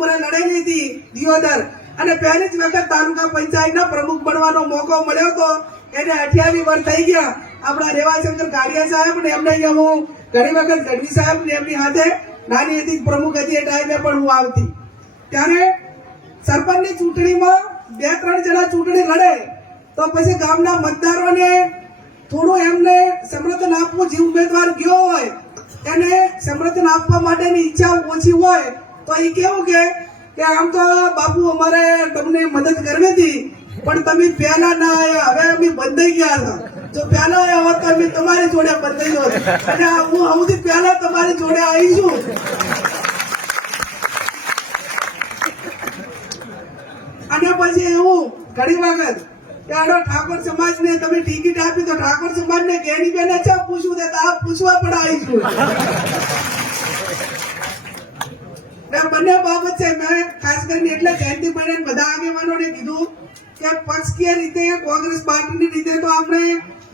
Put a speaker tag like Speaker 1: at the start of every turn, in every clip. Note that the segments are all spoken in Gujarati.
Speaker 1: ઉંમરે લડેલી હતી દિયોદર. અને પહેલી જ વખત તાલુકા પંચાયતના પ્રમુખ બનવાનો મોકો મળ્યો હતો એને અઠ્યાવીસ વર્ષ થઈ ગયા. આપણા રેવાશંકર ગાડિયા સાહેબ ને એમને અહીંયા હું ઘણી વખત ગઢવી સાહેબ ને એમની હાથે નાની હતી, પ્રમુખ હતી એ ટાઈમે પણ હું આવતી. ત્યારે સરપંચની ચૂંટણીમાં બે ત્રણ જણા ચૂંટણી લડે, તો પછી ગામના મતદારોને થોડું એમને સમર્થન આપવું જે ઉમેદવાર ગયો હોય, એને સમર્થન આપવા માટેની ઈચ્છા ઓછી હોય તો એ કેવું કે આમ તો બાપુ અમારે તમને મદદ કરવી હતી, પણ તમે પહેલા ના આવ્યા. હવે અમે બંધાઈ ગયા હતા જો પહેલા આવ્યા હોત અમે તમારી જોડે બંધાઈ હોત. અને હું સૌથી પહેલા તમારી જોડે આવીશું અને પછી એવું ઘણી વખત આનો ઠાકોર સમાજ ને તમે ટિકિટ આપી તો ઠાકોર સમાજ ને કેની બેને છે પૂછવું છે તો આ પૂછવા પણ આવીશું ને બંને બાબત છે, મેં ખાસ કરીને એટલે જયંતિ ભાઈને બધા આગેવાનોને કીધું કે પક્ષકીય રીતે કોંગ્રેસ પાર્ટીની રીતે તો આપણે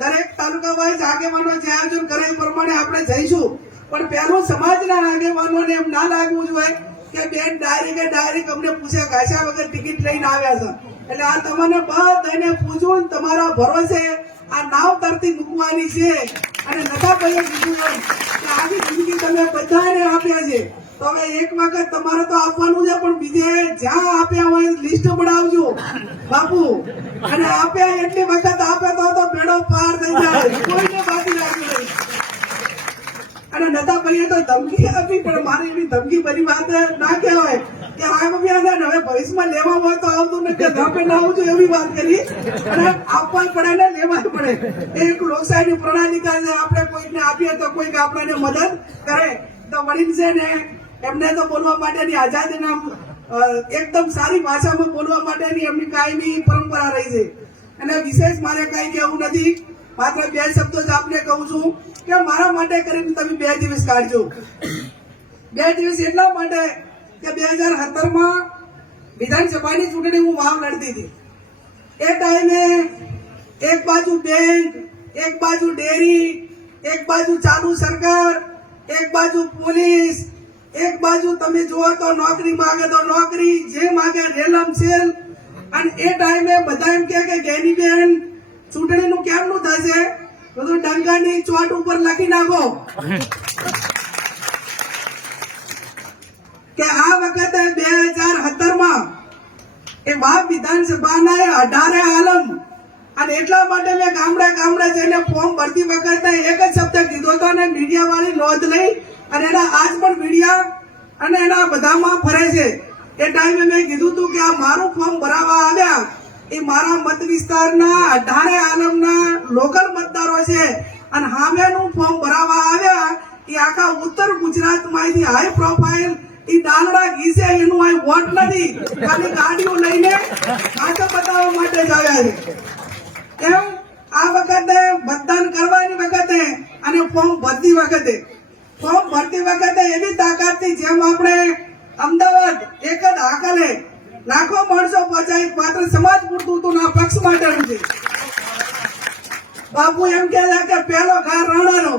Speaker 1: દરેક તાલુકા વાઇઝ આગેવાનો જે આયોજન કરે એ પ્રમાણે આપણે જઈશું. પણ પહેલું સમાજના આગેવાનોને એમ ના લાગવું જોઈએ કે બેન ડાયરેક્ટ ડાયરેક્ટ અમને પૂછ્યા ઘાસ્યા વગર ટિકિટ લઈને આવ્યા છે. એટલે આ તમને બધાને પૂછવું તમારા ભરોસે આ નાવ તરતી મૂકવાની છે. અને નતા ભાઈએ કીધું હોય કે આવી જિંદગી તમે બધાને આપ્યા છે. તો હવે એક વખત તમારે તો આપવાનું છે, પણ બીજે જ્યાં આપ્યા હોય લિસ્ટ બનાવજો. બાપુ, અને આપ્યા એટલી વખત આપે તો તો પાર થઈ જાય. કોઈને બાકી રાખ્યું નહીં. અને નતા ભાઈએ તો ધમકી આપી, પણ મારી એવી ધમકી ભરી વાત ના કહેવાય કે આ રૂપિયા છે ને હવે ભવિષ્યમાં લેવા હોય તો આવતું કે ગામે ના આવજો એવી વાત કરી. અને આપવા પડે ને લેવા પડે. એ એક લોકશાહીની પ્રણાલિકા છે આપણે કોઈને આપીએ તો કોઈક આપણને મદદ કરે. તો વડીલ છે ને એમને તો બોલવા માટેની આઝાદીના એકદમ સારી ભાષામાં બોલવા માટેની એમની કાયમી પરંપરા રહી છે. અને વિશેષ મારે કઈ કહેવું નથી, માત્ર બે શબ્દો જ આપને કહું છું કે મારા માટે કરીને તમે બે દિવસ કાઢજો. બે દિવસ એટલા માટે કે બે હજાર સત્તરમાં વિધાનસભાની ચૂંટણી હું વાવ લડતી હતી. એ ટાઈમે એક બાજુ બેંક, એક બાજુ ડેરી, એક બાજુ ચાલુ સરકાર, એક બાજુ પોલીસ એક બાજુ તમે જુઓ તો નોકરી માંગે તો નોકરી, જે માંગે રેલમ સેલ. અને એ ટાઈમે બધા એમ કહે કે ગેનીબેન ચૂંટણીનું કેમનું થશે? બધું ડંગાની ચોટ ઉપર લખી નાખો. કે આ વખતે બે હજાર સત્તરમાં એ વાવ વિધાનસભાના એ અઢારે આલમ. અને એટલા માટે મેં ગામડે ગામડે જઈને ફોર્મ ભરતી વખતે એક જ શબ્દ કીધો હતો અને મીડિયા વાળી નોંધ લઈ અને એના આજ પણ મીડિયા અને એના બધામાં ફરે છે. એ ટાઈમે મેં કીધું હતું કે આ મારું ફોર્મ ભરાવા આવ્યા. એ મારા મત વિસ્તારના અઢારે આલમના લોકલ મતદારો છે. અને હામેનું ફોર્મ ભરાવા આવ્યા. એ આખા ઉત્તર ગુજરાતમાંથી હાઈ પ્રોફાઇલ એ દાનડા ઘીસે એનું આ વોટ નથી. ખાલી ગાડીઓ લઈને હાથે બતાવવા માટે જ આવ્યા છે. એમ આ વખતે મતદાન કરવાની વખતે અને ફોર્મ ભરતી વખતે. ફોર્મ ભરતી વખતે એવી તાકાતથી જેમ આપણે અમદાવાદ એક જ આકલે લાખો માણસો પહોંચાય માત્ર સમાજ પૂરતું હતું ના પક્ષ માટે નથી બાપુ એમ કે પેલો ઘા રાણાનો.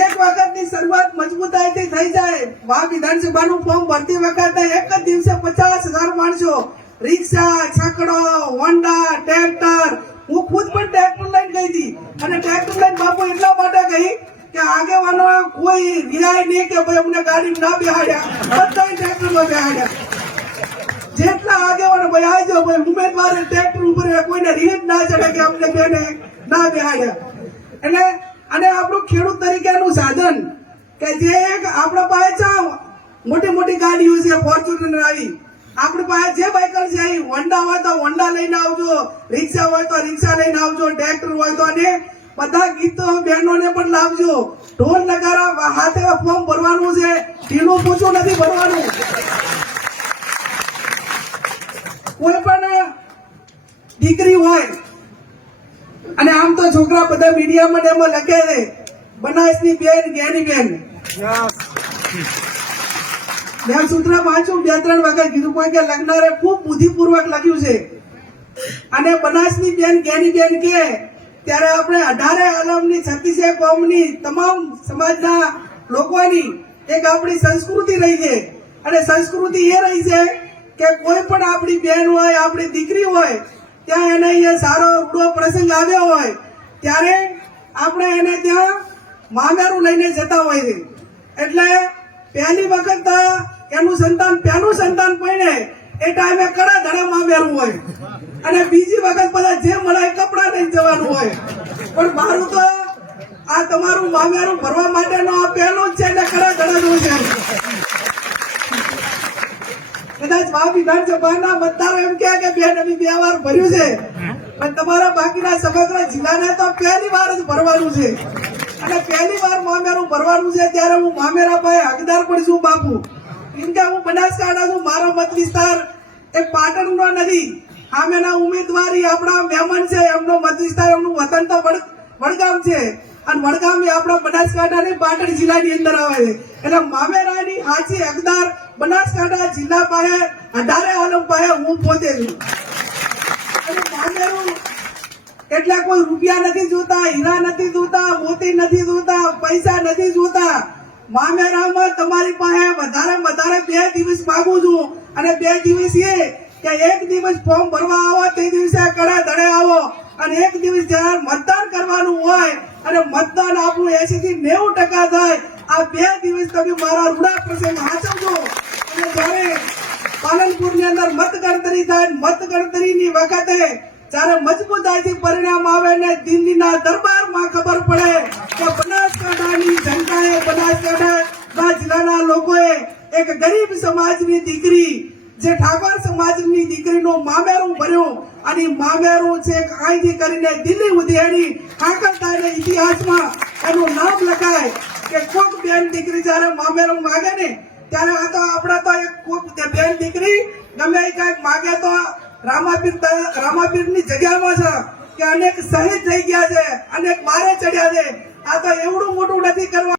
Speaker 1: એક વખતની શરૂઆત મજબૂતાઈથી થઈ જાય. વાવ વિધાનસભાનું ફોર્મ ભરતી વખતે એક જ દિવસે પચાસ હજાર માણસો રિક્ષા છકડો હોન્ડા, ટ્રેક્ટર, હું ખુદ પણ ટ્રેક્ટર લઈને ગઈ હતી. અને ટ્રેક્ટર લઈને બાપુ એટલા માટે ગઈ કે આગેવાનો કોઈ રિહાય નહીં કે ભાઈ અમને ગાડી ના બેહાડ્યા. બધા ટ્રેક્ટરમાં બેહાડ્યા. જેટલા આગેવાનો ભાઈ આવજો ભાઈ, ઉમેદવાર ટ્રેક્ટર ઉપર કોઈને રીત ના ચડે કે અમને બેને ના બેહાડ્યા. એટલે, અને આપણું ખેડૂત તરીકેનું સાધન કે જે એક આપણા પાસે છે મોટી મોટી ગાડીઓ છે ફોર્ચ્યુનર આવી. આપણી પાસે જે બાઇકર છે હોન્ડા હોય તો હોન્ડા લઈને આવજો, રિક્ષા હોય તો રિક્ષા લઈને આવજો, ટ્રેક્ટર હોય તો અને બધા ગીતો બહેનોને પણ લાવજો. ઢોલ નગારા હાથે ફોર્મ ભરવાનું છે. ઢીલું પૂછું નથી ભરવાનું. કોઈ પણ દીકરી હોય અને આમ તો છોકરા બધા મીડિયામાં ને એમાં લખે છે બનાસની બેન ગેની બેન. મેં સૂત્ર વાંચ્યું બે ત્રણ વખત કીધું કોઈ કે લખનારે ખૂબ બુદ્ધિપૂર્વક લખ્યું છે. અને બનાસની બેન ગેની બેન કે ત્યારે આપણે અઢારે આલમની છત્તીસે કોમની તમામ સમાજના લોકોની એક આપણી સંસ્કૃતિ રહી છે. અને સંસ્કૃતિ એ રહી છે કે કોઈ પણ આપણી બેન હોય, આપણી દીકરી હોય, ત્યાં એને અહીંયા સારો રૂડો પ્રસંગ આવ્યો હોય, ત્યારે આપણે એને ત્યાં મામેરું લઈને જતા હોય છે. એટલે પહેલી વખત એનું સંતાન, પહેલું સંતાન પડે એ ટાઈમે કડા ધડા આવેલું હોય. અને બીજી વખત બધા જે મળે કપડા લઈને જવાનું હોય. પણ મારું તો આ તમારું મામેરું ભરવા માટેનો આ પહેલું જ છે એટલે કડા ધડાનું છે. કદાચ મા વિધાનસભાના મતદારો એમ કહે કે બેન, અમે બે વાર ભર્યું છે. પણ તમારા બાકીના સમગ્ર જિલ્લાને તો પહેલી વાર જ ભરવાનું છે. અને પહેલી વાર મામેરું ભરવાનું છે ત્યારે હું મામેરા પાસે હકદાર પણ છું બાપુ. કેમ કે હું બનાસકાંઠા છું, મારો મત વિસ્તાર એ પાટણનો નથી. સામેના ઉમેદવારી આપણા મહેમાન છે, એમનો મત વિસ્તાર એમનું વતન તો વડ- વડગામ છે. અને વડગામ એ આપણા બનાસકાંઠાની પાટણ જિલ્લાની અંદર આવે છે. એટલે મામેરાની હાચી હકદાર બનાસકાંઠા જિલ્લા પાસે, અઢારે આલમ પાસે હું પોતે છું. એટલે કોઈ રૂપિયા નથી જોતા, હીરા નથી જોતા, મોતી નથી જોતા, પૈસા નથી જોતા. મામેરામાં તમારી પાસે વધારે વધારે બે દિવસ માગું છું. અને બે દિવસ એ કે એક દિવસ ફોર્મ ભરવા આવો, તે દિવસે કડા ધડે આવો. અને એક દિવસ જ્યારે મતદાન કરવાનું હોય, અને મતદાન આપણું એસી થી નેવું ટકા થાય, આ બે દિવસ તમે મારા રૂડા પ્રસંગ હાચવજો અને જ્યારે પાલનપુરની અંદર મતગણતરી થાય મતગણતરી ની વખતે જ્યારે મજબૂતાઈથી પરિણામ આવે ને દિલ્હીના દરબારમાં ખબર પડે કે બનાસકાંઠાની જનતાએ, બનાસકાંઠા જિલ્લાના લોકોએ એક ગરીબ સમાજની દીકરી જે ઠાકોર સમાજની દીકરીનો મામેરું ભર્યું અને મામેરું છે અહીંથી કરીને દિલ્હી સુધી એની ઇતિહાસમાં એનું નામ લખાય કે કોક બેન દીકરી જ્યારે મામેરું માગે ને, ત્યારે આ તો આપણે તો એક કોક બેન દીકરી ગમે કાંઈક માગે તો રામાપીર રામાપીરની જગ્યામાં છે કે અનેક શહીદ થઈ ગયા છે, અનેક મારે ચડ્યા છે. આ તો એવડું મોટું નથી કરવા